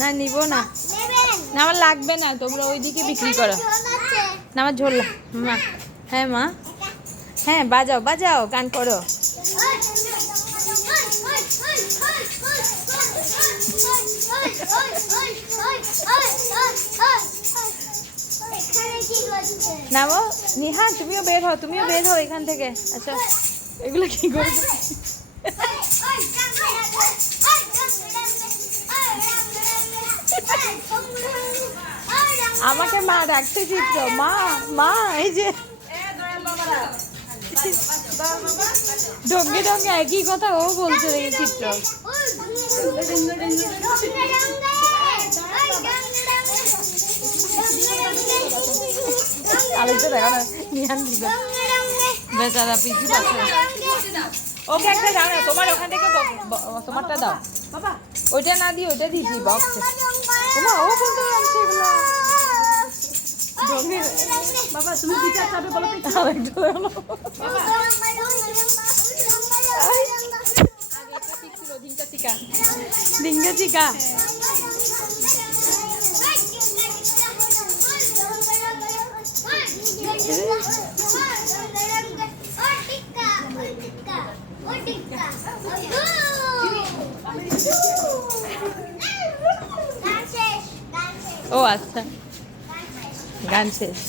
না নিব না, না আমার লাগবে না, তোমরা ওইদিকে বিক্রি করো। না আমার ঝোল মা। হ্যাঁ মা, হ্যাঁ বাজাও বাজাও, গান করো। নামো নিহা, তুমিও বের হও, তুমিও বের হও এখান থেকে। আচ্ছা এগুলো কি করবে? আমাকে মা ডাকতে চিত্র, মা মা এই যে ডঙ্গে ডঙ্গে একই কথা ও বলছে দেখি চিত্র। আরেকটা দেখো না নিহান বেচারা পিছু পাচ্ছে। ওকে একটা দাও না, তোমার ওখান থেকে তোমারটা দাও বাবা, ওইটা না দিয়ে ওইটা দিয়েছি বক্স। তোমার ও বলতে যাচ্ছে এগুলো বাবা, তুমি কি চাবে বলো তো? আরেকটা দাও বাবা। ধিঙ্কা চিকা, ধিঙ্কা চিকা। ও আচ্ছা, গান শেষ।